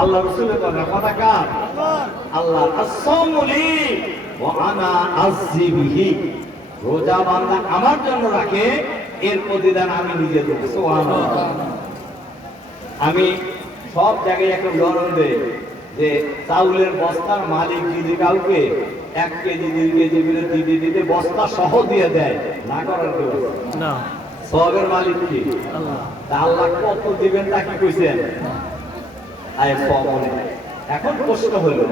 আল্লাহ রসুলের কথা কথা কার? আল্লাহ আসমুলি ও আনা আজিবিহি রোজা বান্দা আমার জন্য রাখে এর প্রতিদান আমি নিজে দেবো। সুবহানাল্লাহ। আমি সব জায়গায় একটা উদাহরণ দেই যে চাউলের বস্তার মালিক যদি কাউকে এক কেজি দুই কেজি করে দিতে বস্তা সহ দিয়ে দেয় না করার কেউ না। সবের মালিক কি? আল্লাহ। তা আল্লাহ কত দিবেন তা কি কইছেন? এখন প্রশ্ন হলো,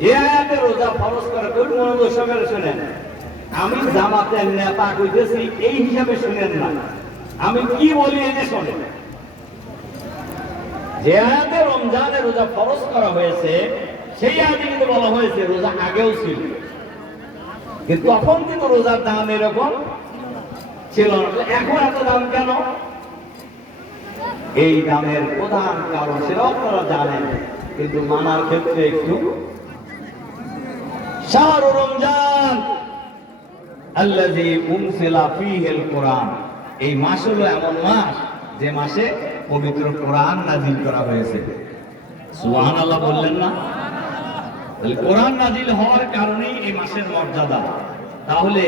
যে আয়াতে রোজা ফরজ করে কোন শুনেন? আমি জামাতের নেতা কইতেছি, এই হিসাবে শুনেন না। আমি কি বলি যে শোনেন। যে আয়াতে রমজানে রোজা ফরজ করা হয়েছে, সেই আয়াতে কিন্তু বলা হয়েছে রোজা আগেও ছিল। কিন্তু তখন কিন্তু রোজার দাম এরকম ছিল এখন এত দাম কেন? এই দামের প্রধান কারণ সেটা আপনারা জানেন, কিন্তু মানার ক্ষেত্রে একটু। শাহরু রমজান, আল্লাযী উনসিলা ফীহিল কোরআন। এই মাস হলো এমন মাস, যে মাসে পবিত্র কোরআন নাজিল করা হয়েছে। সুবহানাল্লাহ বললেন না? তাহলে কোরআন নাজিল হওয়ার কারণেই এই মাসের মর্যাদা। তাহলে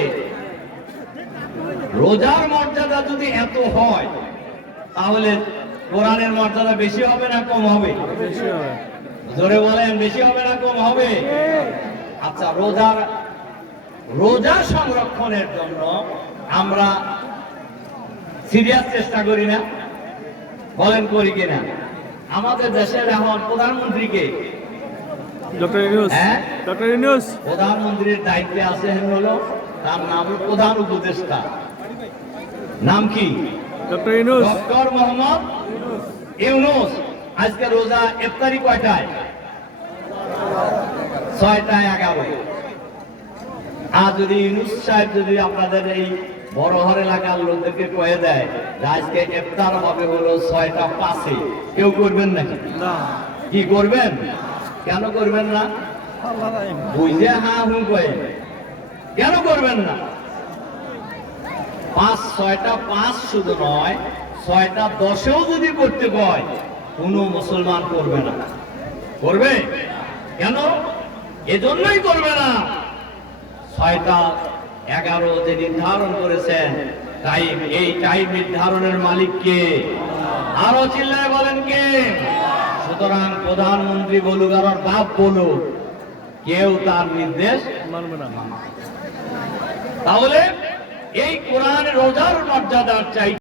রোজার মর্যাদা যদি এত হয়, তাহলে কোরআনের মর্যাদা বেশি হবে না কম হবে? জোরে বলেন বেশি হবে না কম হবে? আচ্ছা রোজার রোজা সংরক্ষণের জন্য আমরা সিরিয়াস চেষ্টা করি না। বলেন করি কিনা আমাদের দেশের এখন প্রধানমন্ত্রীকে হ্যাঁ? প্রধানমন্ত্রীর দায়িত্বে আছে হলো তার নাম প্রধান উপদেষ্টা। নাম কি? ডক্টর মোহাম্মদ ইউনুস আজকে রোজা ইফতারি কয়টায়? ছয়টায় এগারো। আর যদি ইউনুস সাহেব যদি আপনাদের এই বড় ঘর এলাকার লোকদেরকে কয়ে দেয় যে আজকে ইফতার হবে হলো ছয়টা পাঁচে কেউ করবেন নাকি? না। কি করবেন? কেন করবেন না? বুঝে হা হু কয়ে। কেন করবেন না? পাঁচ ছয়টা পাঁচ শুধু নয় ছয়টা দশেও যদি করতে কয়, কোনো মুসলমান করবে না। করবে? কেন? এজন্যই করবে না। ছয়টা এগারো যে নির্ধারণ করেছেন টাইম এই টাইম নির্ধারণের মালিক কে? আরও চিল্লায় বলেন কে? সুতরাং প্রধানমন্ত্রী বলুক আর বাপ বলুক, কেউ তার নির্দেশ মানবে না। তাহলে এই কোরআন রোজার মর্যাদার চাই